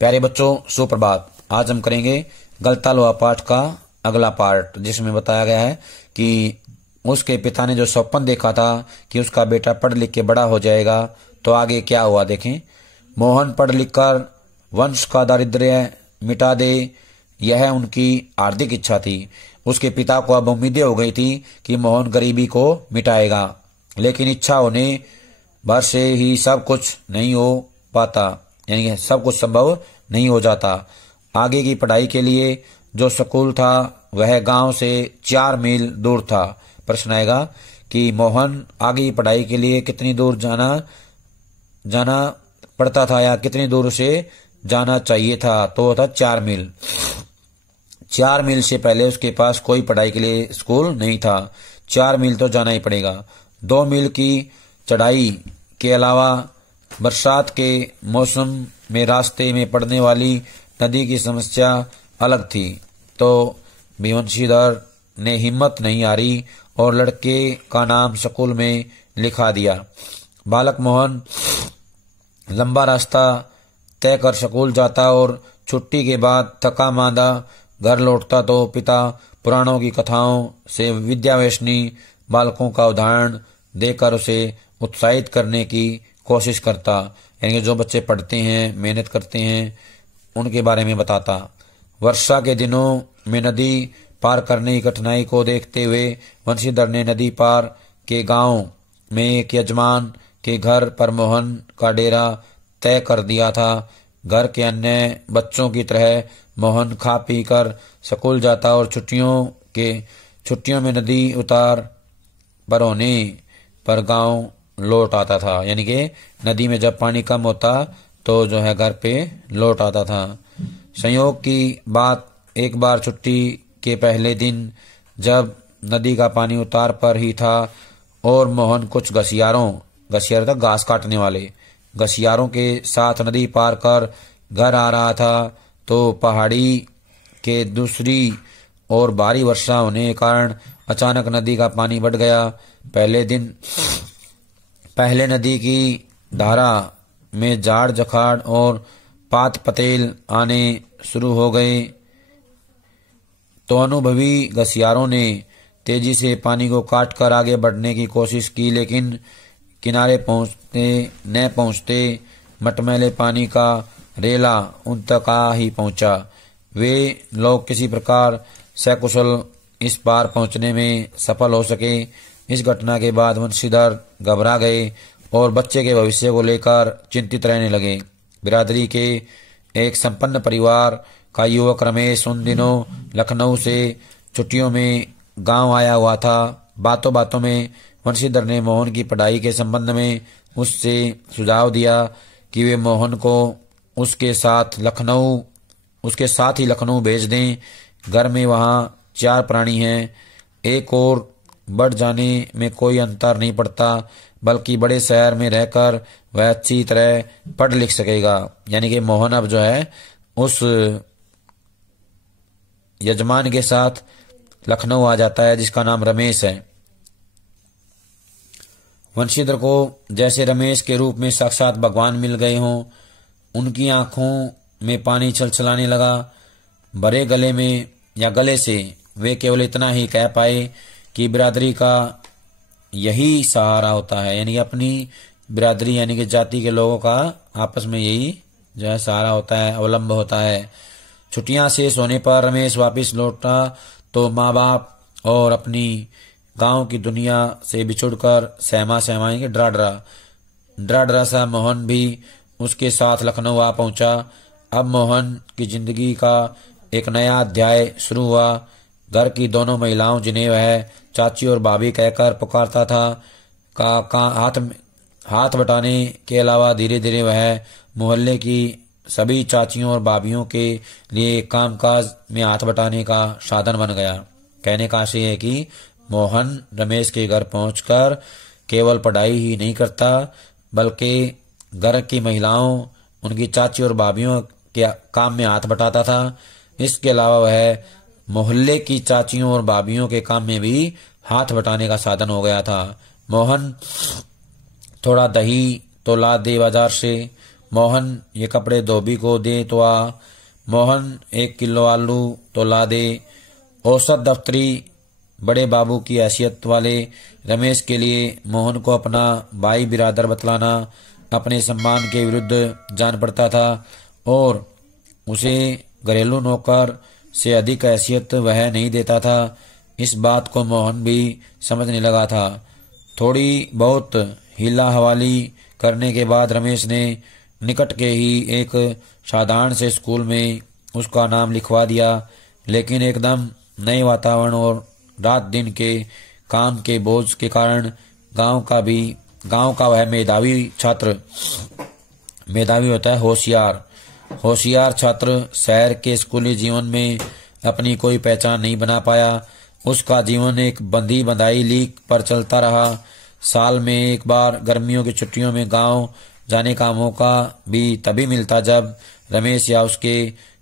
प्यारे बच्चों, सुप्रभात। आज हम करेंगे गलता लोहा पाठ का अगला पार्ट, जिसमें बताया गया है कि उसके पिता ने जो स्वप्न देखा था कि उसका बेटा पढ़ लिख के बड़ा हो जाएगा, तो आगे क्या हुआ देखें। मोहन पढ़ लिख कर वंश का दारिद्र्य मिटा दे, यह उनकी हार्दिक इच्छा थी। उसके पिता को अब उम्मीदें हो गई थी कि मोहन गरीबी को मिटाएगा, लेकिन इच्छा होने भर से ही सब कुछ नहीं हो पाता, यानी सब कुछ संभव नहीं हो जाता। आगे की पढ़ाई के लिए जो स्कूल था वह गांव से 4 मील दूर था। प्रश्न आएगा कि मोहन आगे की पढ़ाई के लिए कितनी दूर जाना पड़ता था या कितनी दूर से जाना चाहिए था, तो वो था 4 मील। 4 मील से पहले उसके पास कोई पढ़ाई के लिए स्कूल नहीं था। 4 मील तो जाना ही पड़ेगा। 2 मील की चढ़ाई के अलावा बरसात के मौसम में रास्ते में पड़ने वाली नदी की समस्या अलग थी। तो भिवंशीधर ने हिम्मत नहीं हारी और लड़के का नाम स्कूल में लिखा दिया। बालक मोहन लंबा रास्ता तय कर स्कूल जाता और छुट्टी के बाद थका मांदा घर लौटता तो पिता पुराणों की कथाओं से विद्यावेशनी बालकों का उदाहरण देकर उसे उत्साहित करने की कोशिश करता, यानी कि जो बच्चे पढ़ते हैं, मेहनत करते हैं, उनके बारे में बताता। वर्षा के दिनों में नदी पार करने की कठिनाई को देखते हुए वंशीधर ने नदी पार के गांव में एक यजमान के घर पर मोहन का डेरा तय कर दिया था। घर के अन्य बच्चों की तरह मोहन खा पी कर स्कूल जाता और छुट्टियों में नदी उतार पर होने पर गांव लौट आता था, यानी कि नदी में जब पानी कम होता तो जो है घर पे लौट आता था। संयोग की बात, एक बार छुट्टी के पहले दिन जब नदी का पानी उतार पर ही था और मोहन कुछ घसियारों तक घास काटने वाले घसियारों के साथ नदी पार कर घर आ रहा था, तो पहाड़ी के दूसरी ओर भारी वर्षा होने के कारण अचानक नदी का पानी बढ़ गया। पहले नदी की धारा में झाड़ जखाड़ और पात पतेल आने शुरू हो गए, तो अनुभवी घसियारों ने तेजी से पानी को काट कर आगे बढ़ने की कोशिश की, लेकिन किनारे पहुंचते मटमैले पानी का रेला उन तक आ ही पहुंचा। वे लोग किसी प्रकार सकुशल इस पार पहुंचने में सफल हो सके। इस घटना के बाद वंशीधर घबरा गए और बच्चे के भविष्य को लेकर चिंतित रहने लगे। बिरादरी के एक संपन्न परिवार का युवक रमेश उन दिनों लखनऊ से छुट्टियों में गांव आया हुआ था। बातों बातों में वंशीधर ने मोहन की पढ़ाई के संबंध में उससे सुझाव दिया कि वे मोहन को उसके साथ ही लखनऊ भेज दें। घर में वहां 4 प्राणी हैं, एक और बढ़ जाने में कोई अंतर नहीं पड़ता, बल्कि बड़े शहर में रहकर वह अच्छी तरह पढ़ लिख सकेगा। यानी कि मोहन अब जो है उस यजमान के साथ लखनऊ आ जाता है जिसका नाम रमेश है। वंशीधर को जैसे रमेश के रूप में साक्षात भगवान मिल गए हों। उनकी आंखों में पानी छलछलाने लगा। भरे गले से वे केवल इतना ही कह पाए कि बिरादरी का यही सहारा होता है, यानी अपनी बिरादरी यानी कि जाति के लोगों का आपस में यही जो है सहारा होता है, अवलंब होता है। छुट्टियां शेष होने पर रमेश वापस लौटा तो माँ बाप और अपनी गांव की दुनिया से बिछुड़कर सहमा डरा सा मोहन भी उसके साथ लखनऊ आ पहुंचा। अब मोहन की जिंदगी का एक नया अध्याय शुरू हुआ। घर की दोनों महिलाओं जिन्हें वह चाची और भाभी कहकर पुकारता था का हाथ बटाने के अलावा धीरे धीरे वह मोहल्ले की सभी चाचियों और भाभियों के लिए कामकाज में हाथ बटाने का साधन बन गया। कहने का आशय है कि मोहन रमेश के घर पहुंचकर केवल पढ़ाई ही नहीं करता, बल्कि घर की महिलाओं, उनकी चाची और भाभियों के काम में हाथ बटाता था। इसके अलावा वह मोहल्ले की चाचियों और भाभियों के काम में भी हाथ बटाने का साधन हो गया था। मोहन थोड़ा दही तो ला दे बाजार से, मोहन ये कपड़े धोबी को दे तो आ। मोहन 1 किलो आलू तो ला दे। औसत दफ्तरी बड़े बाबू की हैसियत वाले रमेश के लिए मोहन को अपना भाई बिरादर बतलाना अपने सम्मान के विरुद्ध जान पड़ता था और उसे घरेलू नौकर से अधिक हैसियत वह नहीं देता था। इस बात को मोहन भी समझने लगा था। थोड़ी बहुत हिला हवाली करने के बाद रमेश ने निकट के ही एक साधारण से स्कूल में उसका नाम लिखवा दिया। लेकिन एकदम नए वातावरण और रात दिन के काम के बोझ के कारण गांव का वह मेधावी छात्र, मेधावी होता है होशियार छात्र, शहर के स्कूली जीवन में अपनी कोई पहचान नहीं बना पाया। उसका जीवन एक बंधी बंधाई लीक पर चलता रहा। साल में एक बार गर्मियों की छुट्टियों में गांव जाने का मौका भी तभी मिलता जब रमेश या उसके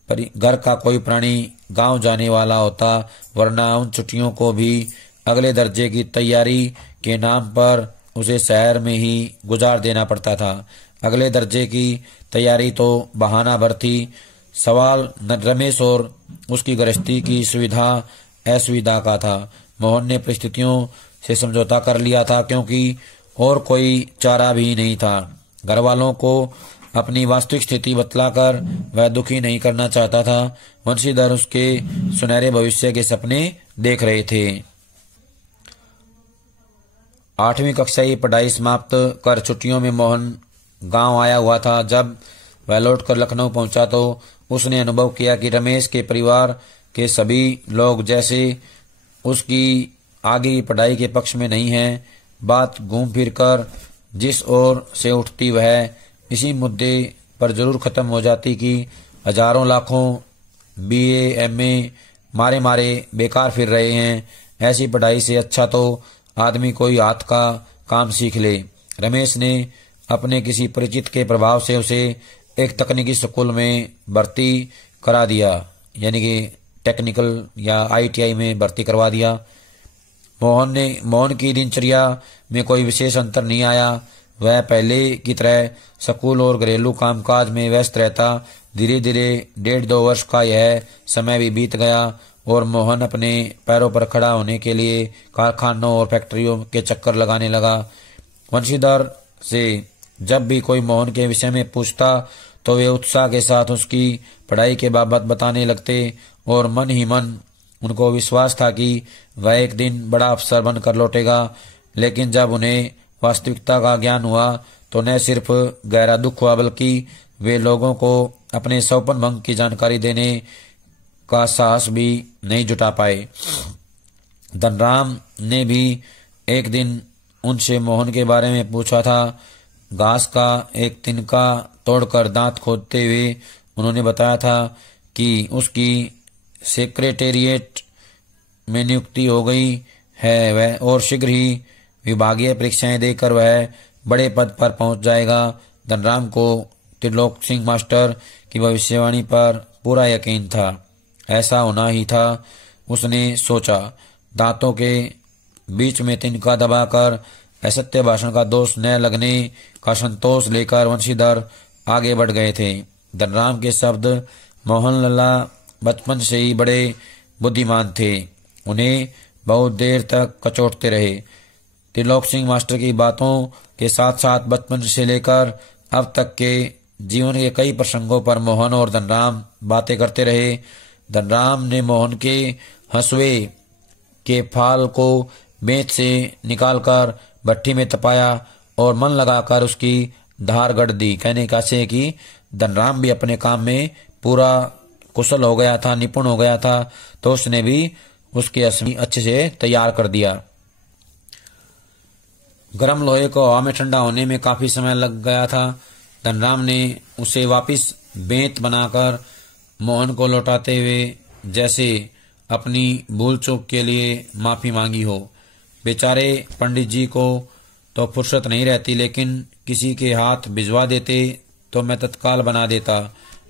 घर का कोई प्राणी गांव जाने वाला होता, वरना उन छुट्टियों को भी अगले दर्जे की तैयारी के नाम पर उसे शहर में ही गुजार देना पड़ता था। अगले दर्जे की तैयारी तो बहाना भर थी। सवाल रमेश और उसकी गृहस्थी की सुविधा असुविधा का था। मोहन ने परिस्थितियों से समझौता कर लिया था क्योंकि और कोई चारा भी नहीं था। घर वालों को अपनी वास्तविक स्थिति बतलाकर वह दुखी नहीं करना चाहता था। वंशीधर उसके सुनहरे भविष्य के सपने देख रहे थे। 8वीं कक्षा की पढ़ाई समाप्त कर छुट्टियों में मोहन गांव आया हुआ था। जब वह लौटकर लखनऊ पहुंचा तो उसने अनुभव किया कि रमेश के परिवार के सभी लोग जैसे उसकी आगे की पढ़ाई के पक्ष में नहीं हैं। बात घूम फिर कर जिस ओर से उठती वह इसी मुद्दे पर जरूर खत्म हो जाती कि हजारों लाखों BA MA मारे बेकार फिर रहे हैं। ऐसी पढ़ाई से अच्छा तो आदमी कोई हाथ का काम सीख ले। रमेश ने अपने किसी परिचित के प्रभाव से उसे एक तकनीकी स्कूल में भर्ती करा दिया, यानी कि टेक्निकल या ITI में भर्ती करवा दिया। मोहन की दिनचर्या में कोई विशेष अंतर नहीं आया। वह पहले की तरह स्कूल और घरेलू कामकाज में व्यस्त रहता। धीरे धीरे 1.5-2 वर्ष का यह समय भी बीत गया और मोहन अपने पैरों पर खड़ा होने के लिए कारखानों और फैक्ट्रियों के चक्कर लगाने लगा। वंशीधर से जब भी कोई मोहन के विषय में पूछता तो वे उत्साह के साथ उसकी पढ़ाई के बाबत बताने लगते और मन ही मन उनको विश्वास था कि वह एक दिन बड़ा अफसर बनकर लौटेगा। लेकिन जब उन्हें वास्तविकता का ज्ञान हुआ तो न सिर्फ गहरा दुख हुआ बल्कि वे लोगों को अपने सौपन भंग की जानकारी देने का साहस भी नहीं जुटा पाए। धनराम ने भी एक दिन उनसे मोहन के बारे में पूछा था। घास का एक तिनका तोड़कर दांत खोदते हुए उन्होंने बताया था कि उसकी सेक्रेटेरिएट में नियुक्ति हो गई है वह और शीघ्र ही विभागीय परीक्षाएं देकर वह बड़े पद पर पहुंच जाएगा। धनराम को त्रिलोक सिंह मास्टर की भविष्यवाणी पर पूरा यकीन था। ऐसा होना ही था, उसने सोचा। दांतों के बीच में तिनका दबाकर असत्य भाषण का दोष न लगने का संतोष लेकर वंशीधर आगे बढ़ गए थे। धनराम के शब्द मोहन लल्ला बचपन से ही बड़े बुद्धिमान थे। उन्हें बहुत देर तक कचोटते रहे। त्रिलोक सिंह मास्टर की बातों के साथ साथ बचपन से लेकर अब तक के जीवन के कई प्रसंगों पर मोहन और धनराम बातें करते रहे। धनराम ने मोहन के हंसुए के फाल को बेंच से निकालकर भट्टी में तपाया और मन लगाकर उसकी धार गढ़ दी। कहने का से कि धनराम भी अपने काम में पूरा कुशल हो गया था, निपुण हो गया था, तो उसने भी उसके हंसुए अच्छे से तैयार कर दिया। गर्म लोहे को हवा में ठंडा होने में काफी समय लग गया था। धनराम ने उसे वापस बेंत बनाकर मोहन को लौटाते हुए जैसे अपनी भूल चूक के लिए माफी मांगी हो। बेचारे पंडित जी को तो फुर्सत नहीं रहती, लेकिन किसी के हाथ भिजवा देते तो मैं तत्काल बना देता।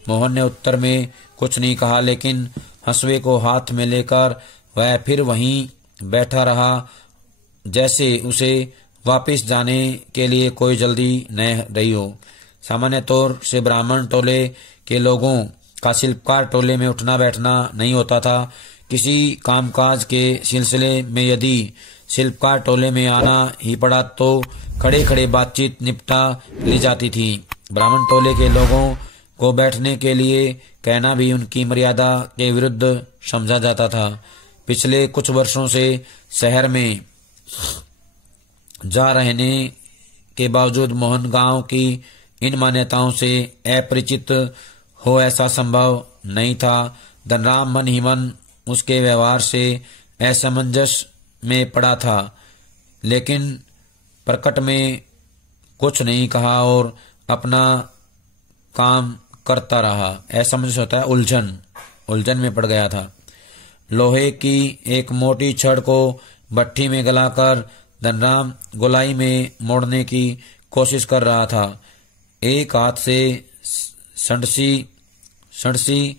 मोहन ने उत्तर में कुछ नहीं कहा, लेकिन हंसुए को हाथ में लेकर वह फिर वहीं बैठा रहा जैसे उसे वापस जाने के लिए कोई जल्दी न रही हो। सामान्य तौर से ब्राह्मण टोले के लोगों का शिल्पकार टोले में उठना बैठना नहीं होता था। किसी कामकाज के सिलसिले में यदि शिल्पकार टोले में आना ही पड़ा तो खड़े खड़े बातचीत निपटा ली जाती थी। ब्राह्मण टोले के लोगों को बैठने के लिए कहना भी उनकी मर्यादा के विरुद्ध समझा जाता था। पिछले कुछ वर्षों से शहर में जा रहने के बावजूद मोहन गांव की इन मान्यताओं से अपरिचित हो ऐसा संभव नहीं था। धनराम मन ही मन उसके व्यवहार से असमंजस में पड़ा था, लेकिन प्रकट में कुछ नहीं कहा और अपना काम करता रहा। असमंजस होता है उलझन में पड़ गया था। लोहे की एक मोटी छड़ को भट्ठी में गलाकर धनराम गोलाई में मोड़ने की कोशिश कर रहा था। एक हाथ से सड़सी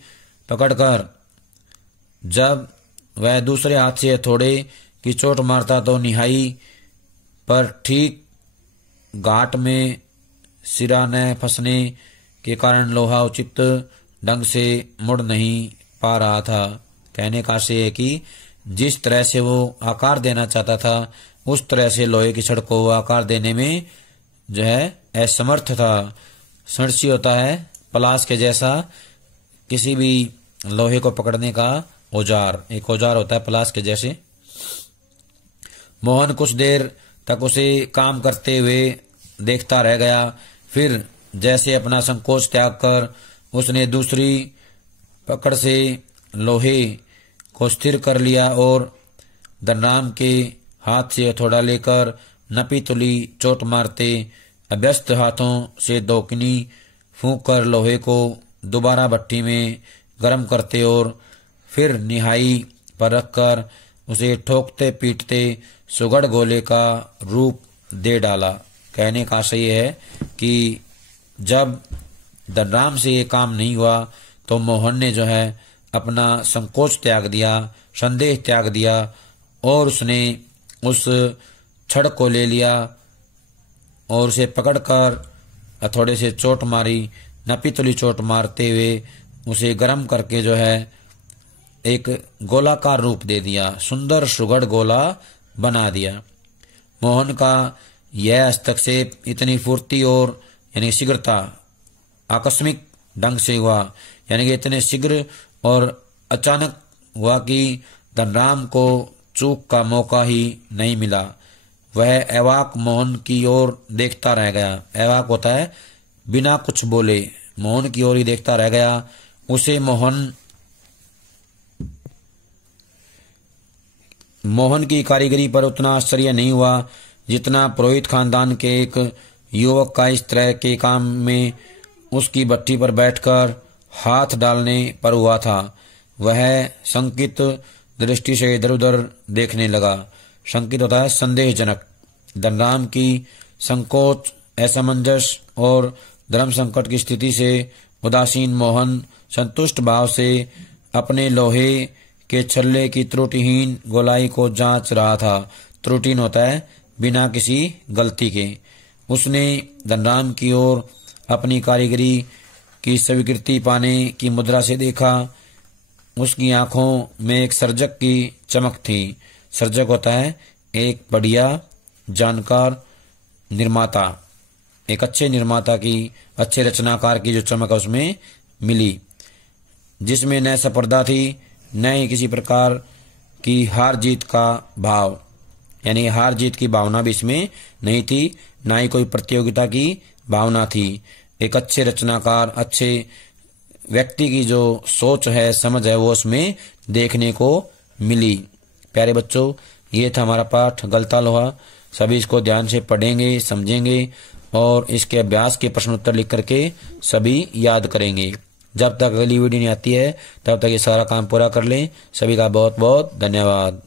पकड़कर जब वह दूसरे हाथ से हथौड़े की चोट मारता तो निहाई पर ठीक घाट में सिरा न फंसने के कारण लोहा उचित ढंग से मुड़ नहीं पा रहा था। कहने का आशय है कि जिस तरह से वो आकार देना चाहता था उस तरह से लोहे की छड़ को आकार देने में जो है असमर्थ था। सड़सी होता है पलाश के जैसा किसी भी लोहे को पकड़ने का औजार, एक औजार होता है पलाश के जैसे। मोहन कुछ देर तक उसे काम करते हुए देखता रह गया। फिर जैसे अपना संकोच त्याग कर उसने दूसरी पकड़ से लोहे को स्थिर कर लिया और धनराम के हाथ से हथौड़ा लेकर नपी तुली चोट मारते अभ्यस्त हाथों से दौकनी फूंक कर लोहे को दोबारा भट्टी में गर्म करते और फिर निहाई पर रखकर उसे ठोकते पीटते सुगढ़ गोले का रूप दे डाला। कहने का आशय है कि जब धनराम से ये काम नहीं हुआ तो मोहन ने जो है अपना संकोच त्याग दिया, संदेह त्याग दिया और उसने उस छड़ को ले लिया और उसे पकड़कर हथौड़े से चोट मारी। नपी तुली चोट मारते हुए उसे गर्म करके जो है एक गोलाकार रूप दे दिया, सुंदर सुगढ़ गोला बना दिया। मोहन का यह हस्तक्षेप इतनी फुर्ती और यानी शीघ्रता आकस्मिक ढंग से हुआ, यानी कि इतने शीघ्र और अचानक हुआ कि धनराम को चूक का मौका ही नहीं मिला। वह अवाक मोहन की ओर देखता रह गया। अवाक होता है बिना कुछ बोले, मोहन की ओर ही देखता रह गया। उसे मोहन की कारीगरी पर उतना आश्चर्य नहीं हुआ जितना पुरोहित खानदान के एक युवक का इस तरह के काम में उसकी भट्ठी पर बैठकर हाथ डालने पर हुआ था। वह शंकित दृष्टि से इधर उधर देखने लगा। शंकित होता है संदेहजनक। धनराम की संकोच, असमंजस और धर्म संकट की स्थिति से उदासीन मोहन संतुष्ट भाव से अपने लोहे के छल्ले की त्रुटिहीन गोलाई को जांच रहा था। त्रुटिहीन होता है बिना किसी गलती के। उसने धनराम की ओर अपनी कारीगरी की स्वीकृति पाने की मुद्रा से देखा। उसकी आंखों में एक सर्जक की चमक थी। सर्जक होता है एक बढ़िया जानकार निर्माता, एक अच्छे निर्माता की, अच्छे रचनाकार की जो चमक उसमें मिली, जिसमें न स्पर्धा थी न ही किसी प्रकार की हार जीत का भाव, यानी हार जीत की भावना भी इसमें नहीं थी, ना ही कोई प्रतियोगिता की भावना थी। एक अच्छे रचनाकार, अच्छे व्यक्ति की जो सोच है, समझ है, वो उसमें देखने को मिली। प्यारे बच्चों, ये था हमारा पाठ गलता लोहा। सभी इसको ध्यान से पढ़ेंगे, समझेंगे और इसके अभ्यास के प्रश्न उत्तर लिख करके सभी याद करेंगे। जब तक अगली वीडियो नहीं आती है तब तक ये सारा काम पूरा कर लें। सभी का बहुत बहुत धन्यवाद।